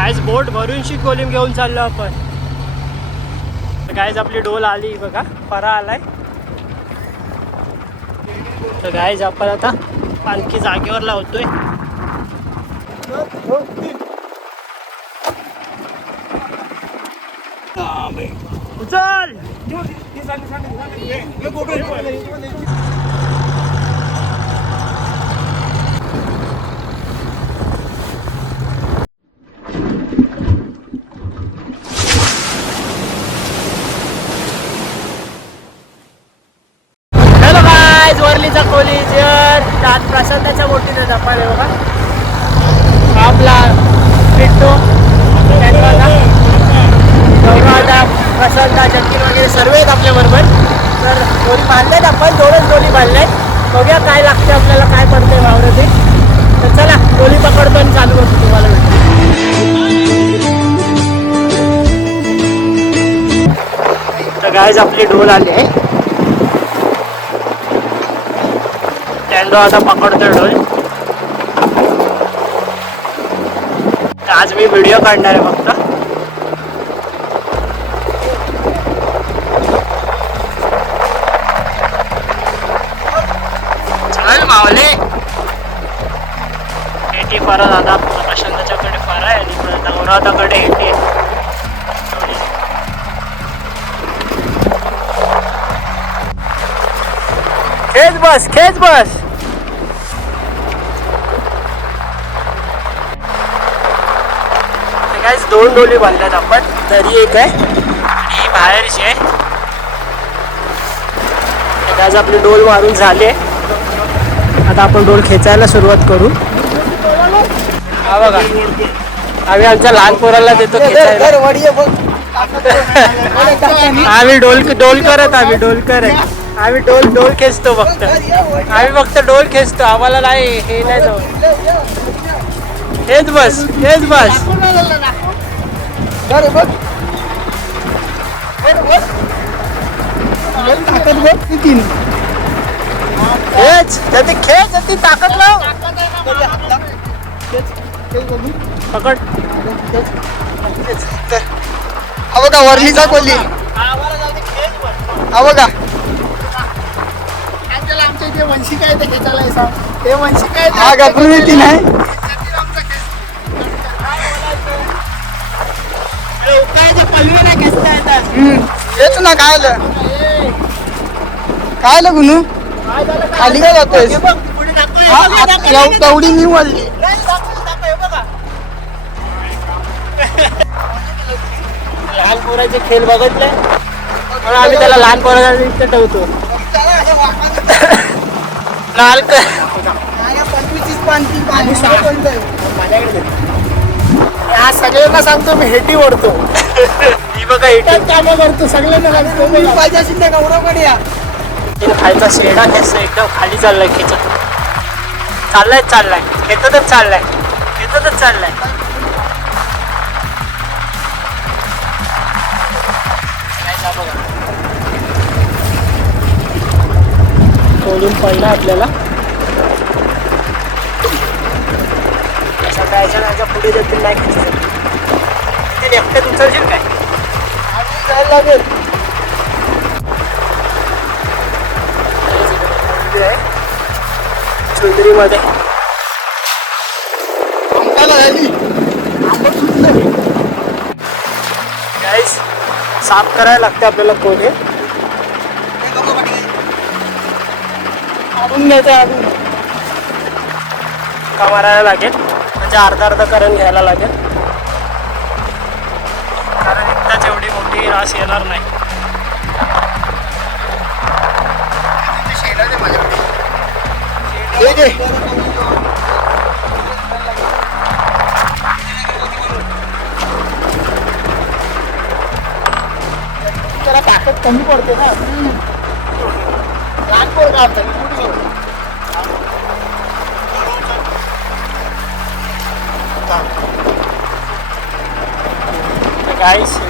Guys बोट भरून कोलिम घेऊन चाललो आपण. गायज आपली डोल आली बघा. परा आलाय. तर गायज आपण आता आणखी जागेवर लावतोय. उचल. गाईज वरलीचा कोली जर दात प्रशांताच्या बोटीने जपायला बघा. आपला पिट्टू. गौरवादा प्रशांता जकीर वगैरे सर्व आहेत आपल्या बरोबर. तर दोरी बांधल्यात आपण दोनच दोरी बांधल्यात बघूया काय लागते आपल्याला काय पडते ते तर चला दोरी पकडतो आणि चालू करतो तुम्हाला. भेटतो तर गायज आपली डोल आली आहे. टँडो आता पकडतो आज मी व्हिडिओ काढणार आहे फक्त. चल मावले एटी परत आता प्रशांताच्याकडे फारा आहे आणि नवराताकडे एटी. आहे खेच बस खेच बस. दोन डोली बांधल्यात आपण. दरी एक आहे. आणि बाहेरची आहे. आज आपली डोल मारून झाले. आता आपण डोल खेचायला सुरुवात करू. हा बघा. आम्ही आमच्या लहान पोराला देतो खेचायला. आम्ही डोल डोल करत आम्ही डोल करत. आम्ही डोल डोल खेचतो फक्त. आम्ही फक्त डोल खेचतो. आम्हाला नाही हे नाही जाऊ हेच बस हेच बस. खेच जल्दी खेच जल्दी ताकद लाव. पकड. हा बघा वरलीचा कोली हा बघा. आमच्या इथे वंशिक आहे ते खेचायला ते वंशिक आहे हा घाबरून येते नाही. येच ना काय आलं काय आलं गुनू खाली काय जातोय तेवढी मी वळली लहान पोराचे खेळ बघितले. म्हणून आम्ही त्याला लहान पोराला इथं ठेवतो. लाल हा सगळ्यांना सांगतो मी हेटी ओढतो. बघा इथे. काम करतो सगळ्यांना सांगतो मी पाहिजे असेल त्या गौरवकडे या. खालचा शेडा एकदम खाली चाललाय खेचत चाललाय चाललाय. खेचतच चाललाय. खेचतच चाललाय. सोडून पडला आपल्याला. अशा कायच्या नाच्या पुढे जातील नाही खेचत. ते एकट्यात उचलशील लागेल. चुंदरीमध्ये साफ करायला लागते आपल्याला कोणे. काढून घ्यायचं अजून. का मारायला लागेल. म्हणजे अर्धा अर्धा करून घ्यायला लागेल. मोठी रास येणार नाही. हे. जरा ताकद कमी पडते ना. लहान पोर का गाईस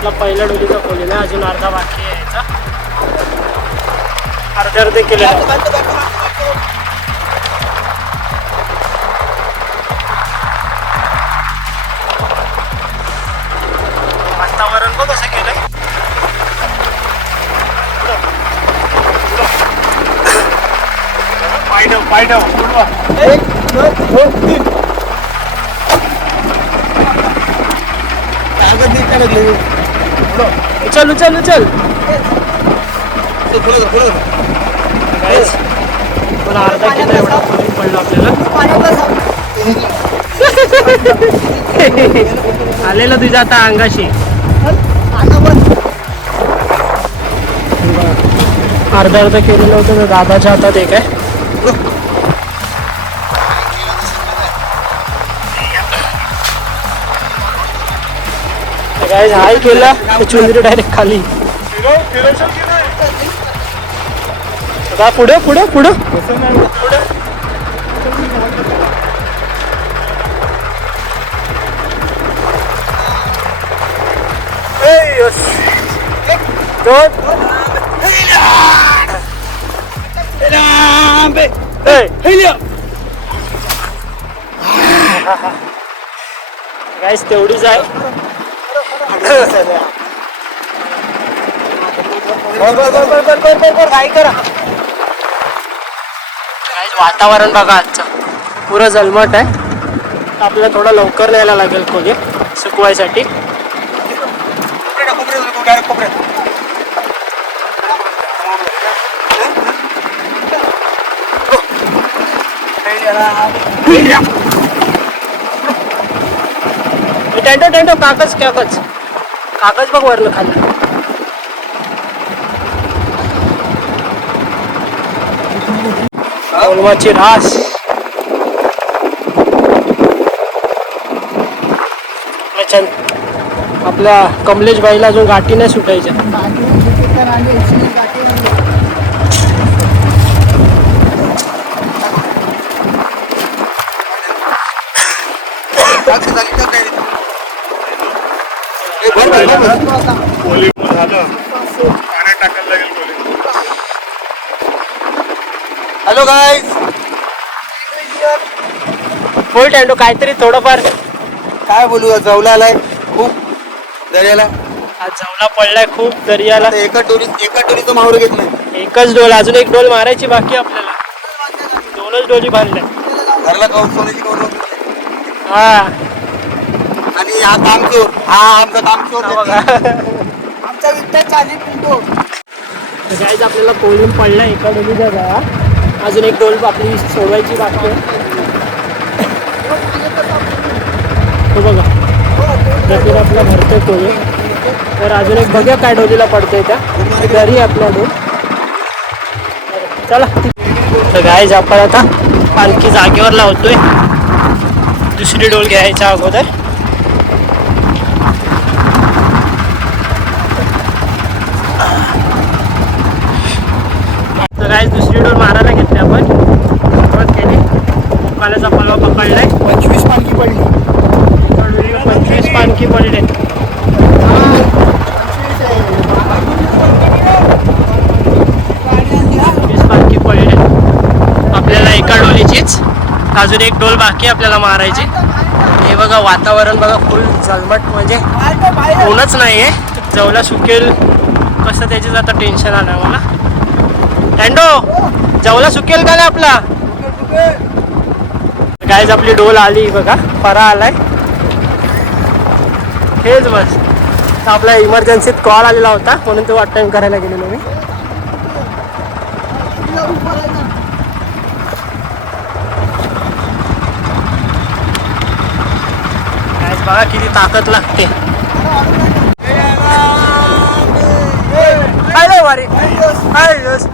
आपला पहिला डोलीचा खोलेला आहे. अजून अर्धा बाकी आहे याचा. अर्धे अर्धे केले वातावरण बघ कसं केलंय. पाय पायडव पाय ठेव एक दोन तीन. कागद नाही उचल उचल. उचल Guys, मला अर्धा किलो एवढा खोली पडला आपल्याला. आलेलं तुझ्या आता अंगाशी. अर्धा अर्धा केलेलं होतं तर दादाच्या हातात एक आहे. काय हाय केला तर चुंदरी डायरेक्ट खाली. आता पुढे पुढे पुढे. दोन गाईस तेवढीच आहे. वातावरण बघा आजचं. पुरं जलमट आहे. आपल्याला थोडं लवकर न्यायला लागेल कोणी सुकवायसाठी. Yeah. टेंटो टेंटो कागज कागज. कागज बघ वरलं खाली. कोलमाची रास. आपल्या कमलेश बाईला अजून गाठी नाही सुटायच्या. हॅलो गाईज बोल टेंटो काहीतरी थोडंफार. काय बोलू जवला आलाय. खूप दर्याला. आज जवला पडलाय खूप दर्याला. आता एका टोरी एका टोरीचं मावरं घेत नाही. एकच डोल अजून एक डोल मारायची बाकी आपल्याला. दोनच डोली बांधल्या. घरला कौन सोन्याची कौन हा. आणि हा कामचोर हा आमचा कामचोर बघा. आमचा विद्या चाली पिंटो. गाईज आपल्याला कोलिंग पडला एका डोलीचा जाळा अजून एक डोल आपली सोडवायची बाकी आहे. हो तो बघा. गतीला आपला भरतोय कोळी तर अजून एक बघ्या काय डोलीला पडतोय त्या. घरी आपल्या डोल चला. तर गाईज आपण आता पालखी जागेवर लावतोय. दुसरी डोल घ्यायच्या अगोदर तर काय दुसरी डोल मारायला घेतली आपण सुरुवात केली काल्याचा पलवा पकडलाय पंचवीस पालखी पडली पंचवीस पानखी पडले पंचवीस पानखी पडले आपल्याला एका डोलीचीच अजून एक डोल बाकी आहे आपल्याला मारायची. हे बघा वातावरण बघा फुल झलमट म्हणजे ऊनच नाहीये. जवला सुकेल कसं त्याचीच आता टेन्शन आलं मला. टँडो जवला सुकेल का नाही आपला? गायज आपली डोल आली बघा परा आलाय. हेच बस. आपला आपल्या इमर्जन्सीत कॉल आलेला होता म्हणून तो वाट करायला गेलेलो मी Guys, बघा किती ताकद लागते. वारी काय दिवस?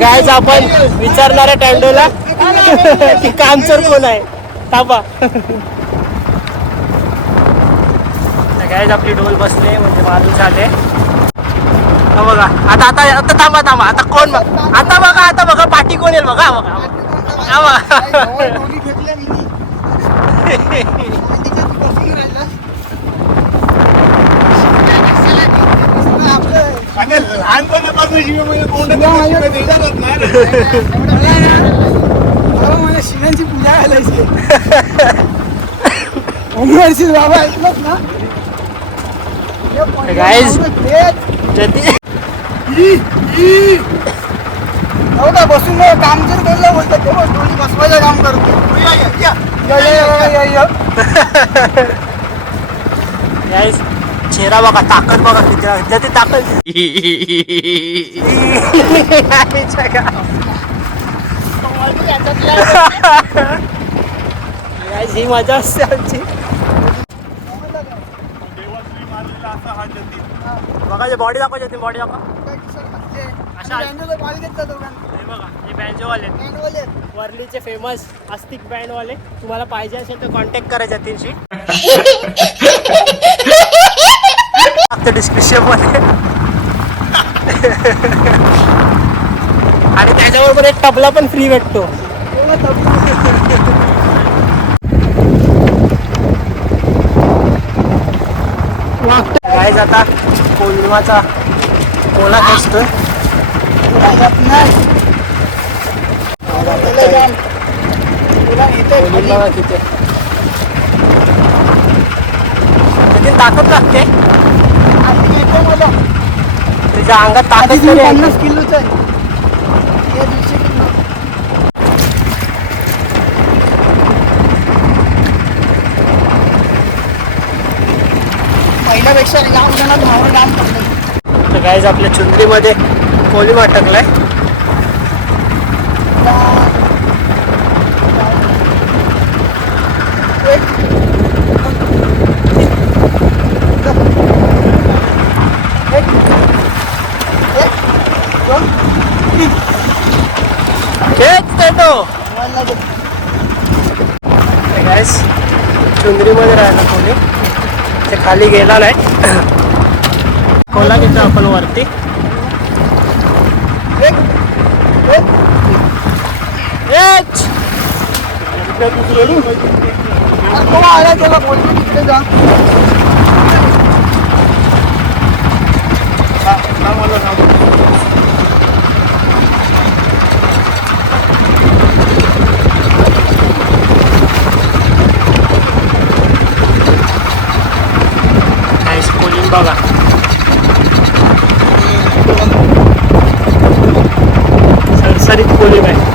गायच आपण विचारणाऱ्या टँडोला की कामचोर कोण आहे? थांबा. गायच आपली डोल बसले म्हणजे माणूस झाले. बघा आता आता आता थांबा थांबा. आता कोण बघ- आता बघा आता बघा पाठी कोण येईल? बघा बघा बघा. आणि लहानपणापासून शिवाय म्हणजे देणारच नाही रे. मला शिवांची पूजा घालायची ओमवर्षी बाबा ऐकलंच ना हे Guys. जती हो बसून काम जर केलं बोलतात ते बसवायचं काम करतो या, या, या. या, या, या, या, या. गाईस चेहरा बघा ताकद बघा किती आहे. जती ताकद ही मजा असते आमची देवाश्री मारलेला असा हा जतीन बघा बॉडी दाखव जती बॉडी दाखव अशा. हे बघा हे बँजोवाले. वर्लीचे फेमस आस्तिक बँडवाले तुम्हाला पाहिजे असेल तर कॉन्टॅक्ट करा जतीनशी डिस्क्रिप्शनमध्ये. आणि त्याच्याबरोबर एक तबला पण फ्री भेटतो. काय जाता कोल्हाचा कोला असतोय. तुला तिथे. लागते येते मला. तुझ्या अंगात ताकद तुम्ही तरी आहे. पन्नास किलोच आहे हे दीडशे किलो पहिल्यापेक्षा जाम जणात भावर काम पडलं तर गाईज आपल्या चुंदरीमध्ये कोली अटकलाय तो गाईज चुंदरीमध्ये राहिला कोली ते खाली गेला नाही कोला घेतो आपण वरती! आला त्याला तिकडे जा बघा. सरसरीत कोलिंग आहे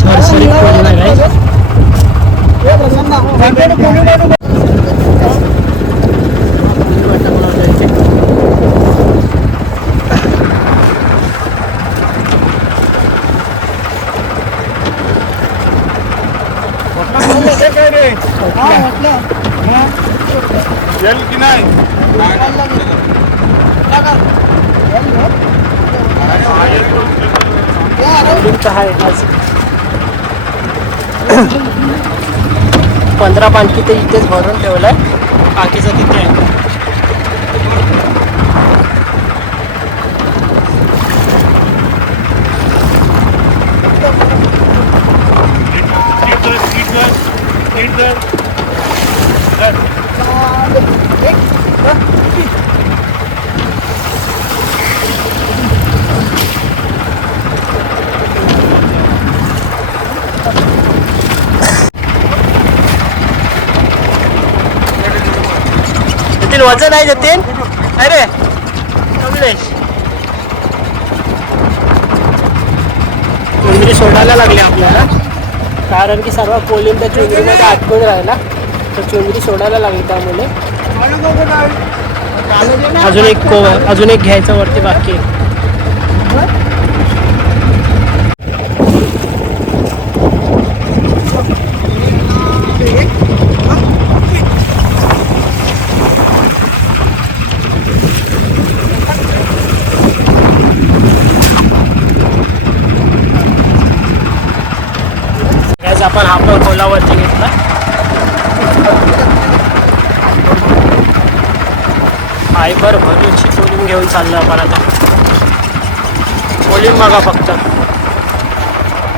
सरसरीत कोलिंग आहे guys. हे प्रसन्न काय रे हा म्हटलं येईल की नाही कोलिंगचं आहे आज पंधरा पालखी ते इथेच भरून ठेवलं आहे बाकीचं तिथे आहे. वजन आहे जतीन अरे कमलेश. चुंदरी सोडायला लागली आपल्याला. कारण की सर्व कोलिम त्या चुंदरीमध्ये अटकून राहिला. तर चुंदरी सोडायला लागली त्यामुळे. अजून एक को अजून एक घ्यायचं वरती बाकी आहे. आपण हा पण खोलावरती घेतला. फायबर भरून शिकवून घेऊन चाललो आपण आता. कोलिम बघा फक्त.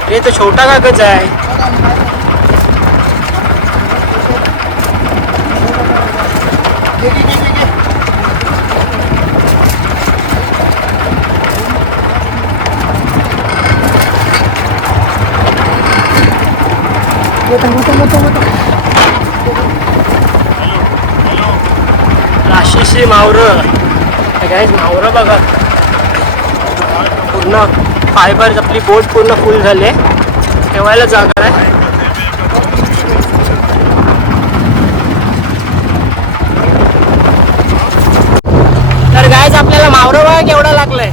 हे तर छोटा कागद आहे? राशीशी मावरं. गाईज मावरं बघा. पूर्ण फायबर आपली बोट पूर्ण फुल झाली आहे. ठेवायला जागा आहे तर गायच आपल्याला मावरं बघा केवढा लागलाय.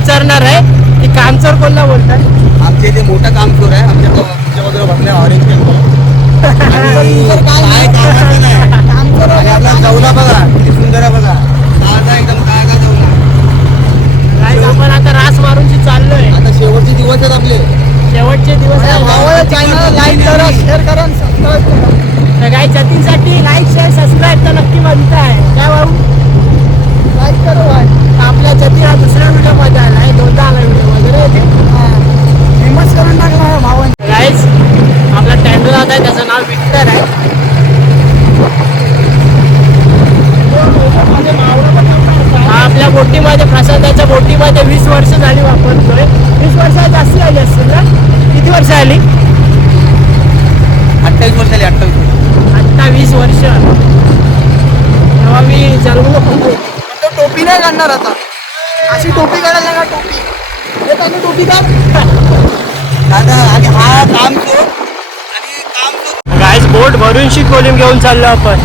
विचारणार आहे की कामचोर कोणला बोलतात? आमच्या इथे मोठं काम सुरू आहे आमच्या आमच्या बाजूला बसल्या ऑरेंज काय कामाचं नाही आणि आपला जवला बघा किती सुंदर आहे बघा ताजा एकदम काय काय जवला गायच आपण आता रास मारूनची चाललोय आता शेवटचे दिवस आहेत आपले शेवटचे दिवस लाईक करा शेअर करा सबस्क्राईब करा तर काही जतींसाठी लाईक शेअर सबस्क्राईब तर नक्की बनताय काय भाऊ लाईक करा आपल्या जती हा दुसऱ्या व्हिडिओमध्ये आला आहे दोनदा आला व्हिडिओ वगैरे ते फेमस करून टाकला भावन गाईज आपला टँडो दादा आहे त्याचं नाव विक्टर आहे हा आपल्या बोटीमध्ये प्रसादाच्या बोटीमध्ये वीस वर्ष झाली वापरतोय वीस वर्ष जास्त झाली असतील ना किती वर्ष आली अठ्ठावीस वर्ष झाली अठ्ठावीस अठ्ठावीस वर्ष. तेव्हा मी जन्मलो. होतो तो टोपी नाही काढणार आता. अशी टोपी काढायला का टोपी. हे पाहिजे टोपी काढ दादा आणि हा काम सोड आणि काम सोड गाईज बोट भरून कोलिम घेऊन चाललो आपण.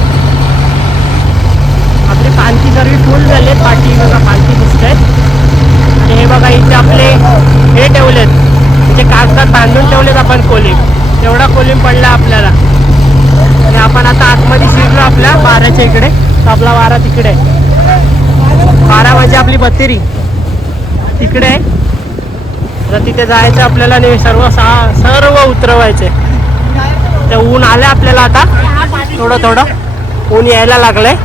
आपली पालखी सर्व फुल झाले पाठी बघा पालखी दिसत आणि हे बघा इथे आपले हे ठेवलेत. म्हणजे कागदात बांधून ठेवलेत आपण कोलिम तेवढा कोलिम पडला आपल्याला. आणि आपण आता आतमध्ये शिरलो आपल्या बाराच्या इकडे. तर आपला वारा तिकडे आहे. वारा म्हणजे आपली बत्तेरी. तिकडे आहे. तर तिथे जायचं आपल्याला आणि सर्व सा सर्व उतरवायचे. तर ऊन आलं आपल्याला आता. थोडं थोडं. ऊन यायला लागलंय.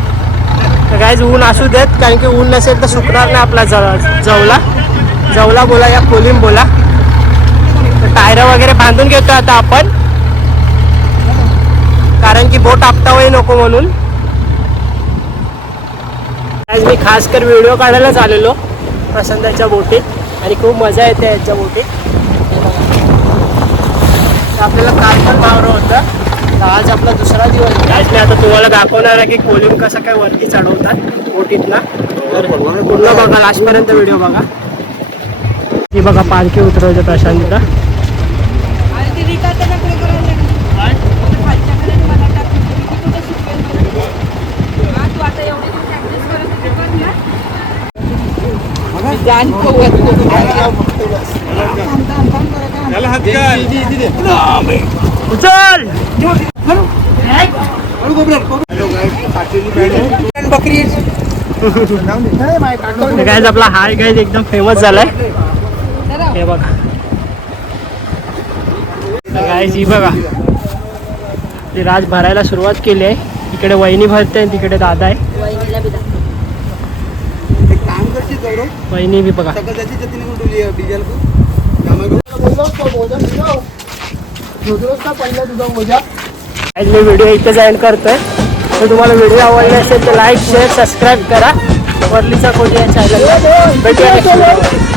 तर काहीच ऊन असू देत कारण की ऊन नसेल तर सुकणार नाही आपला जवला. जवला बोला या कोलिम बोला. टायर वगैरे बांधून घेतो आता आपण. कारण की बोट आपटावही नको म्हणून. आज मी खास कर व्हिडिओ काढायलाच आलेलो प्रसंदाच्या बोटीत आणि खूप मजा येते याच्या बोटीत तर आपल्याला काल पण मावरं होतं तर आज आपला दुसरा दिवस. आज मी आता तुम्हाला दाखवणार आहे की कोलिम कसं काय वरती चढवतात बोटीतला. तर पूर्ण बघा लास्टपर्यंत व्हिडिओ बघा. ही बघा पालखी उतरवते प्रशांतला उचल बकरी गायज आपला हाय गायज एकदम फेमस झालाय. हे बघा. गायज ही बघा. ती राज भरायला सुरुवात केली आहे. इकडे वहिनी भरते आणि तिकडे दादा आहे. गौरव वहिनी बी बघा. सगळं त्याची जतीने डोली डिझेल पहिला तुझा मोजा आज मी व्हिडिओ इथेच एंड करतोय. तर तुम्हाला व्हिडिओ आवडला असेल तर लाईक शेअर सबस्क्राईब करा. वरलीचा कोणी या चॅनलला भेटूया.